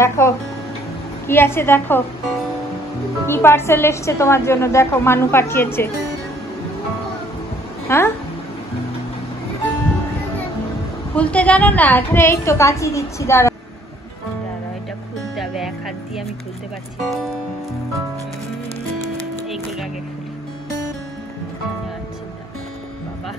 দেখো কি আছে, দেখো কি পার্সেল এসছে তোমার জন্য। দেখো মানু পাঠিয়েছে। হ্যাঁ খুলতে জানো না? এখানে এই তো কাঁচি দিচ্ছি, দাঁড়াও দাঁড়াও, এটা খুলতে হবে। এক হাত দিয়ে আমি খুলতে পারছি। এইগুলো আগে খুলি। বাবা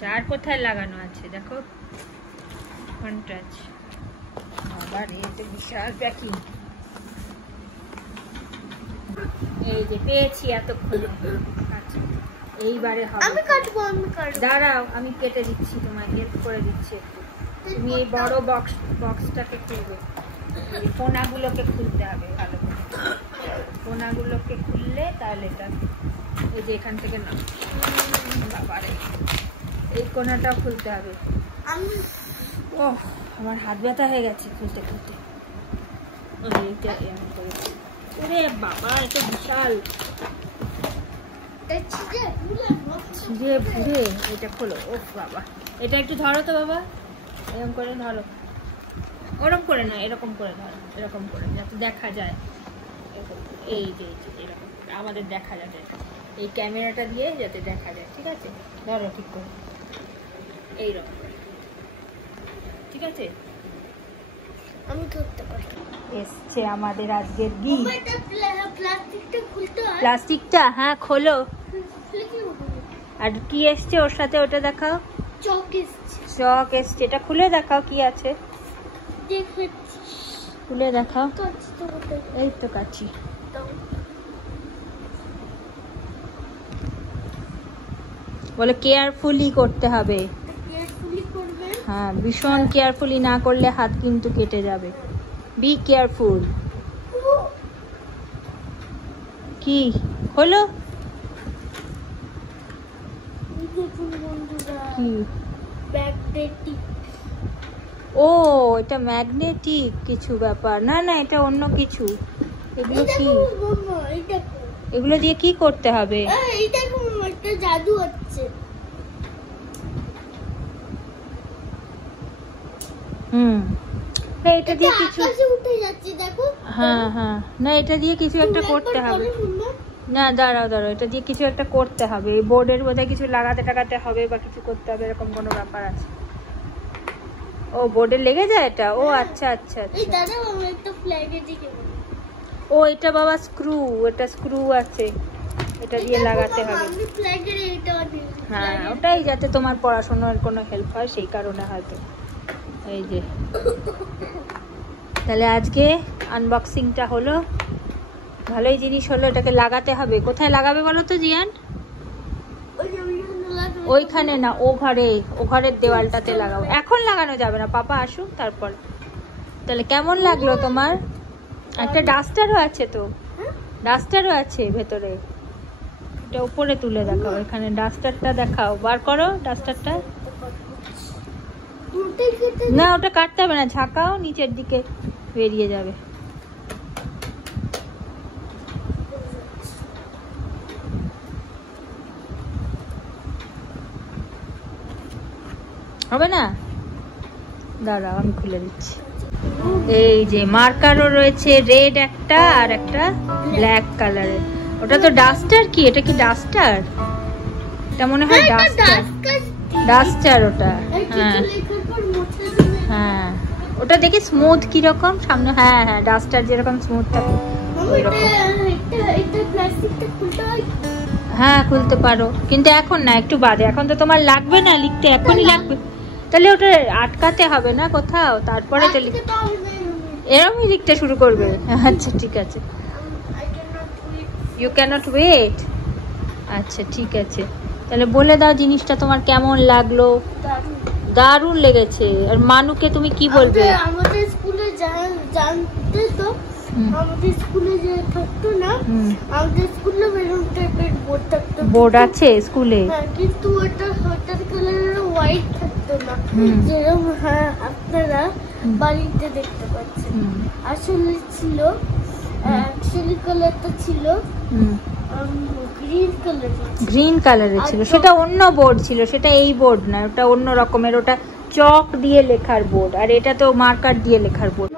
চার কোথায় লাগানো আছে দেখো, কন্টাচ। আবার এটা বিশাল প্যাকিং। এই যে পেয়েছি এতক্ষণে। আচ্ছা এইবারে হবে। আমি কাটবো, আমি কাটবো। দাঁড়াও আমি কেটে দিচ্ছি, তোমায় হেল্প করে দিচ্ছি একটু। তুমি এই বড় বক্সটাকে খুলবে, কোনাগুলোকে খুলতে হবে ভালো করে। কোনাগুলোকে খুললে তাহলে এটা এই যে এখান থেকে না, বাবারে এই কোনাটাও খুলতে হবে। ও আমার হাত ব্যথা হয়ে গেছে খুলতে খুলতে। এইটা এমন করেছি। ওরে বাবা এটা বিশাল ছিঁড়ে ভুড়ে। এটা খোলো। ও বাবা এটা একটু ধরো তো বাবা, এরকম করে ধরো। ওরকম করে না, এরকম করে ধরো, এরকম করে যাতে দেখা যায়। এই যে এরকম আমাদের দেখা যাবে, এই ক্যামেরাটা দিয়ে যাতে দেখা যায়। ঠিক আছে ধরো ঠিক করে, এইরকম করে। ঠিক আছে আমি ধরতে পারি। এসছে আমাদের আজকের গিফট। প্লাস্টিকটা খুলতে হয়। প্লাস্টিকটা হ্যাঁ খোলো। খুলে কি হবে? আর কি এসছে ওর সাথে ওটা দেখাও। চক এসছে। চক এসছে, এটা খুলে দেখাও কি আছে। দেখাচ্ছি, খুলে দেখাও। কাটছি তো কোথায়? এই তো কাচি। বলে কেয়ারফুলি করতে হবে। কেয়ারফুলি করবে। হ্যাঁ ভীষণ কেয়ারফুলি না করলে হাত কিন্তু কেটে যাবে। Be careful. কি হলো? দেখুন বন্ধুরা, কি? ম্যাগনেটিক। ও এটা ম্যাগনেটিক কিছু ব্যাপার। না না এটা অন্য কিছু। এগুলো কি? এগুলো দিয়ে কি করতে হবে? এই দেখো একটা জাদু হচ্ছে। না এটা দিয়ে কিছু আকাশে উঠে যাচ্ছে দেখো। হ্যাঁ হ্যাঁ না এটা দিয়ে কিছু একটা করতে হবে। না দাঁড়াও দাঁড়াও, এটা দিয়ে কিছু একটা করতে হবে। এই বোর্ডের বোধহয় কিছু লাগাতে টাগাতে হবে বা কিছু করতে হবে, এরকম কোনো ব্যাপার আছে। ও বোর্ডে লেগে যায় এটা। ও আচ্ছা আচ্ছা আচ্ছা। এই দাদা আমরা একটা ফ্ল্যাগের দিকে। ও এটা বাবা স্ক্রু, এটা স্ক্রু আছে, এটা দিয়ে লাগাতে হবে। আমি ফ্ল্যাগের এটা দিই। হ্যাঁ ওটাই যাতে তোমার পড়াশোনার কোনো হেল্প হয় সেই কারণে হয়তো। এই যে তাহলে আজকে আনবক্সিংটা হলো, ভালোই জিনিস হলো। এটাকে লাগাতে হবে। কোথায় লাগাবে বলো তো জিয়ান? ওইখানে না, ও ঘরে, ও ঘরের দেওয়ালটাতে লাগাবো। এখন লাগানো যাবে না, পাপা আসুক তারপর। তাহলে কেমন লাগলো তোমার? একটা ডাস্টারও আছে তো, ডাস্টারও আছে ভেতরে। এটা উপরে তুলে দেখাও, এখানে ডাস্টারটা দেখাও, বার করো ডাস্টারটা। না ওটা কাটতে হবে না, ঝাঁকাও, নিচের দিকে বেরিয়ে যাবে। হবে না? দাঁড়াও আমি খুলে দিচ্ছি। এই যে মার্কারও রয়েছে, রেড একটা আর একটা ব্ল্যাক কালারের। ওটা তো ডাস্টার। কি এটা? কি ডাস্টার? এটা মনে হয় ডাস্টার। ডাস্টার ওটা। হ্যাঁ হ্যাঁ ওটা দেখি স্মুথ কিরকম সামনে। হ্যাঁ হ্যাঁ ডাস্টার যেরকম স্মুথ থাকে ওইরকম। হ্যাঁ খুলতে পারো কিন্তু এখন না, একটু বাদে। এখন তো তোমার লাগবে না লিখতে, এখনই লাগবে। তাহলে ওটা আটকাতে হবে না কোথাও, তারপরে তো এরকমই লিখতে শুরু করবে। আচ্ছা ঠিক আছে। You can't wait. আচ্ছা ঠিক আছে, তাহলে বলে দাও জিনিসটা তোমার কেমন লাগলো। দারুণ লেগেছে। আর মানুকে তুমি কি বলবে? আমাদের স্কুলে জানতে তো, আমাদের স্কুলে যে থাকতো না, আমাদের স্কুলে মেরুন টাইপের বোর্ড থাকতো। বোর্ড আছে স্কুলে? হ্যাঁ কিন্তু ওটার কালার হোয়াইট থাকতো না, যেরকম হ্যাঁ আপনারা বাড়িতে দেখতে পাচ্ছেন। আসলে ছিল, অ্যাকচুয়ালি কালারটা ছিল গ্রিন কালারের ছিল, সেটা অন্য বোর্ড ছিল, সেটা এই বোর্ড না, ওটা অন্য রকমের, ওটা চক দিয়ে লেখার বোর্ড, আর এটা তো মার্কার দিয়ে লেখার বোর্ড।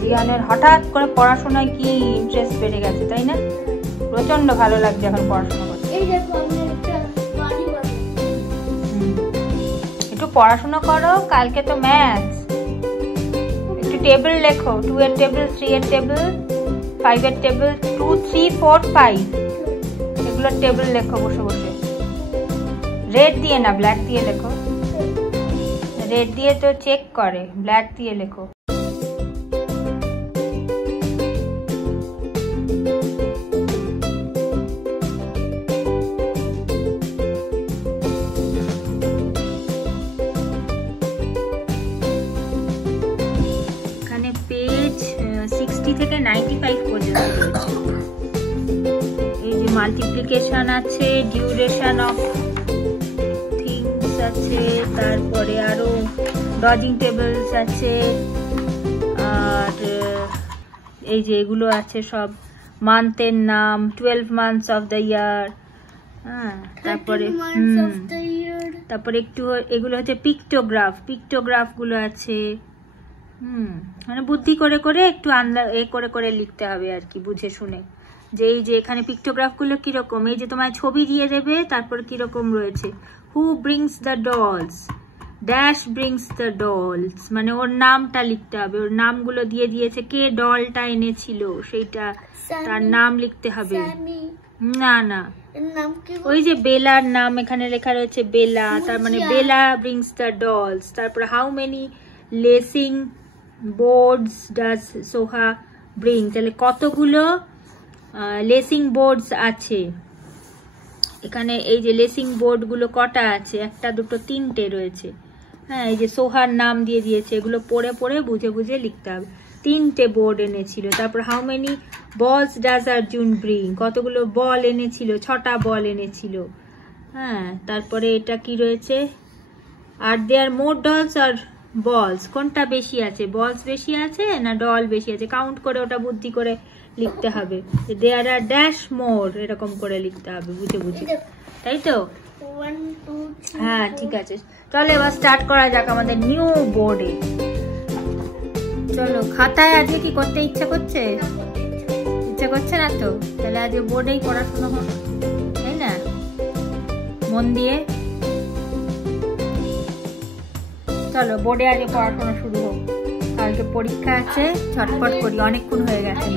জিয়ানের হঠাৎ করে পড়াশোনায় কি ইন্টারেস্ট বেড়ে গেছে, তাই না? প্রচন্ড ভালো লাগছে এখন পড়াশোনা করতে। একটু পড়াশোনা করো, কালকে তো ম্যাথস। একটু টেবিল লেখো, 2 এর টেবিল, 3 এর টেবিল, 5 এর টেবিল, 2 3 4 5 এগুলোর টেবিল লেখো বসে বসে। রেড দিয়ে না, ব্ল্যাক দিয়ে লেখো। রেড দিয়ে তো চেক করে, ব্ল্যাক দিয়ে লেখো। পেজ 60 থেকে 95 পর্যন্ত এই যে মাল্টিপ্লিকেশন আছে, ডিউরেশন অফ থিংস আছে, তারপরে আরো ডজিং টেবলস আছে, আর এই যে এগুলো আছে সব মান্থের নাম, 12 মান্থস অফ দ্য ইয়ার। হ্যাঁ, তারপরে একটু এগুলো হচ্ছে পিক্টোগ্রাফ গুলো আছে। মানে বুদ্ধি করে করে একটু করে করে লিখতে হবে আর কি, বুঝে শুনে, যে এই যে এখানে পিক্টোগ্রাফ গুলো কিরকম, এই যে তোমার ছবি দিয়ে দেবে, তারপর কিরকম রয়েছে, who brings the dolls, dash brings the dolls, মানে ওর নামটা লিখতে হবে, ওর নামগুলো দিয়ে দিয়েছে, কে ডলটা এনেছিল সেইটা, তার নাম লিখতে হবে। না না, ওই যে বেলার নাম এখানে লেখা রয়েছে, বেলা, তার মানে বেলা ব্রিংস দ্য ডলস। তারপর how many লেসিং boards does Soha bring, তাহলে কতগুলো লেসিং বোর্ডস আছে এখানে, এই যে লেসিং বোর্ড গুলো কটা আছে, 1 2 3টে রয়েছে। হ্যাঁ, এই যে সোহার নাম দিয়ে দিয়েছে, এগুলো পড়ে পড়ে বুঝে বুঝে লিখতে হবে। 3টে বোর্ড এনেছিল। তারপর হাউ মেনি বলস ডাজ অর্জুন ব্রিং, কতগুলো বল এনেছিল, 6টা বল এনেছিল। হ্যাঁ, তারপরে এটা কি রয়েছে, আর দেয়ার মোর ডলস আর বলস, কোনটা বেশি আছে, বলস বেশি আছে না ডল বেশি আছে, কাউন্ট করে ওটা বুদ্ধি করে লিখতে হবে। দেয়ার আর ড্যাশ মোর, এরকম করে লিখতে হবে বুঝে বুঝে, তাই তো? হ্যাঁ, ঠিক আছে, চলো এবার স্টার্ট করা যাক আমাদের নিউ বোর্ডে। চলো, খাতায় আজকে কি করতে ইচ্ছা করছে? ইচ্ছা করছে না তো? তাহলে আজকে বোর্ডেই পড়াশোনা হোক, তাই না? মন দিয়ে চলো বোর্ডে আজকে পড়াশোনা শুরু হোক, কালকে পরীক্ষা আছে, ছটফট করি, অনেকক্ষণ হয়ে গেছে।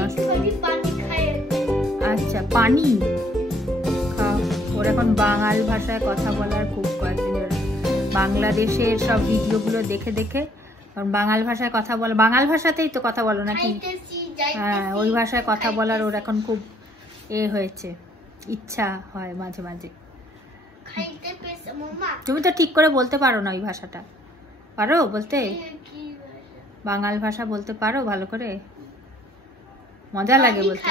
আচ্ছা, পানি খাও। ওর এখন বাঙাল ভাষায় কথা বলার খুব কয়েকদিন, বাংলাদেশের সব ভিডিওগুলো দেখে দেখে বাঙাল ভাষায় কথা বলো, বাঙাল ভাষাতেই তো কথা বলো নাকি? হ্যাঁ, ওই ভাষায় কথা বলার ওর এখন খুব হয়েছে, ইচ্ছা হয় মাঝে মাঝে। তুমি তো ঠিক করে বলতে পারো না ওই ভাষাটা, পারো বলতে? বাঙাল ভাষা বলতে পারো ভালো করে? মজা লাগে বলতে?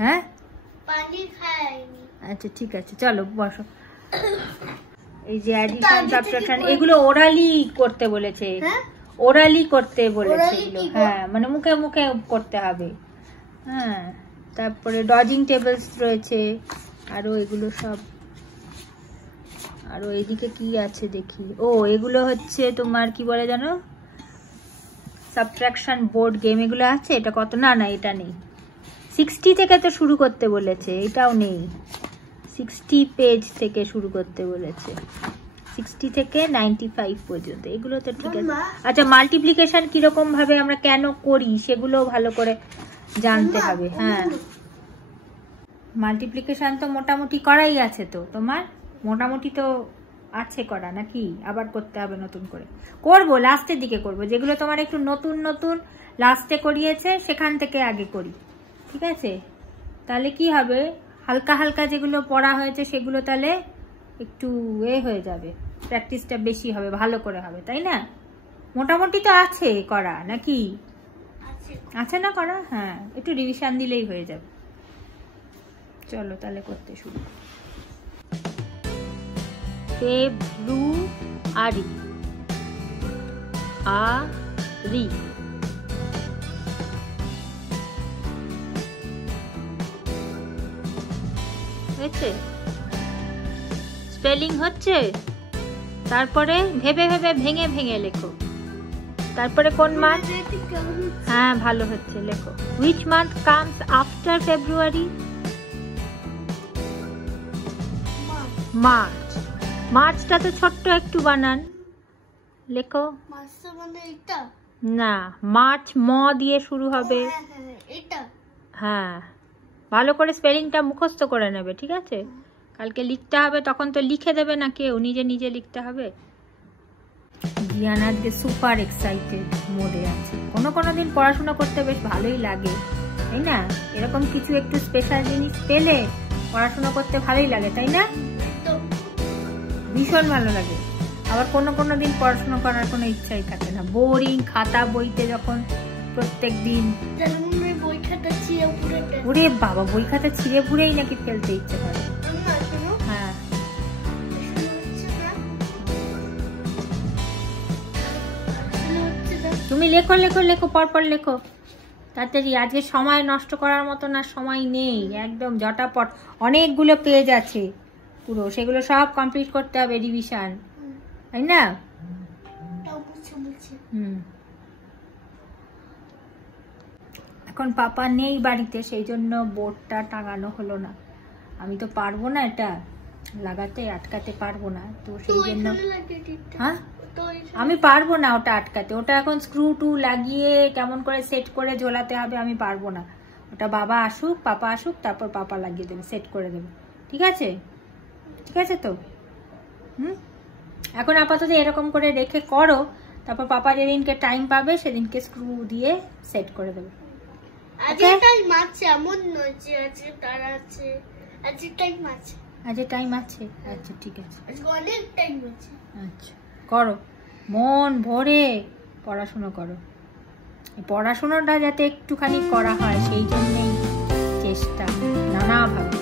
হ্যাঁ, আচ্ছা ঠিক আছে, চলো বসো। এই যে অ্যাডিশন, সাবট্রাকশন, এগুলো ওরালি করতে বলেছে, ওরালি করতে বলেছে এগুলো। হ্যাঁ, মানে মুখে মুখে করতে হবে। হ্যাঁ, তারপরে ডজিং টেবলস রয়েছে, আরো এগুলো সব। আরো এইদিকে কি আছে দেখি, ও এগুলো হচ্ছে তোমার কি বলে জানো, সাবট্রাকশন বোর্ড গেম এগুলো আছে। এটা কত, না না এটা নেই, 60 থেকে তো শুরু করতে বলেছে, এটাও নেই, 60 পেজ থেকে শুরু করতে বলেছে, 60 থেকে 95 পর্যন্ত, এগুলো তো ঠিক আছে। আচ্ছা, মাল্টিপ্লিকেশন কিরকম ভাবে আমরা কেন করি সেগুলো ভালো করে জানতে হবে। হ্যাঁ, মাল্টিপ্লিকেশন তো মোটামুটি করাই আছে, তো তোমার মোটামুটি তো আছে করা, নাকি আবার করতে হবে নতুন করে? করবো, লাস্টের দিকে করবো, যেগুলো তোমার একটু নতুন নতুন লাস্টে করিয়েছে সেখান থেকে আগে করি, ঠিক আছে? তাহলে কি হবে, হালকা হালকা যেগুলো পড়া হয়েছে সেগুলো তাহলে একটু হয়ে যাবে, প্র্যাকটিসটা বেশি হবে, ভালো করে হবে, তাই না? মোটামুটি তো আছে করা, নাকি আছে না করা? হ্যাঁ, একটু রিভিশন দিলেই হয়ে যাবে। চলো তাহলে করতে শুরু। ফেব্রুয়ারি, আরি, হয়েছে? স্পেলিং হচ্ছে? তারপরে ভেবে ভেবে ভেঙে ভেঙে লেখো। তারপরে কোন মাস? হ্যাঁ ভালো হচ্ছে, লেখো। Which month comes after February? March. মার্চটা তো ছোট্ট একটু বানান, লেখো। না, মার্চ ম দিয়ে শুরু হবে। হ্যাঁ, ভালো করে স্পেলিংটা মুখস্থ করে নেবে, ঠিক আছে? কালকে লিখতে হবে, তখন তো লিখে দেবে না কেউ, নিজে নিজে লিখতে হবে। জিয়ান আজকে সুপার এক্সাইটেড মোডে আছে। কোনো দিন পড়াশোনা করতে বেশ ভালোই লাগে, তাই না? এরকম কিছু একটু স্পেশাল জিনিস পেলে পড়াশোনা করতে ভালোই লাগে, তাই না? ভীষণ ভালো লাগে। আবার কোনো দিন পড়াশোনা করার কোনো ইচ্ছাই থাকে না, বোরিং। খাতা বইতে যখন প্রত্যেক দিন ওরে বাবা, বই খাতা ছিঁড়ে ফুড়েই নাকি ফেলতে ইচ্ছে করে। হ্যাঁ, তুমি লেখো লেখো লেখো, পরপর লেখো তাড়াতাড়ি। আজকে সময় নষ্ট করার মতো না, সময় নেই একদম। ঝটাপট অনেকগুলো পেজ আছে পুরো, সেগুলো সব কমপ্লিট করতে হবে, রিভিশন, তাই না? এখন পাপা নেই বাড়িতে, সেই জন্য বোর্ডটা টাঙানো হলো না। আমি তো পারবো না এটা লাগাতে, আটকাতে পারবো না, তো সেই জন্য। হ্যাঁ, আমি পারবো না ওটা আটকাতে। ওটা এখন স্ক্রু টু লাগিয়ে কেমন করে সেট করে ঝোলাতে হবে, আমি পারবো না। ওটা বাবা আসুক, পাপা আসুক, তারপর পাপা লাগিয়ে দেবে, সেট করে দেবে, ঠিক আছে? ঠিক আছে তো? এখন আপাতত এরকম করে রেখে করো, তারপর পাপা যেদিনকে টাইম পাবে সেদিনকে স্ক্রু দিয়ে সেট করে দেবে। আজকে টাইম আছে, আচ্ছা ঠিক আছে, আচ্ছা করো, মন ভরে পড়াশোনা করো। পড়াশোনাটা যাতে একটুখানি করা হয় সেই জন্যই চেষ্টা নানাভাবে।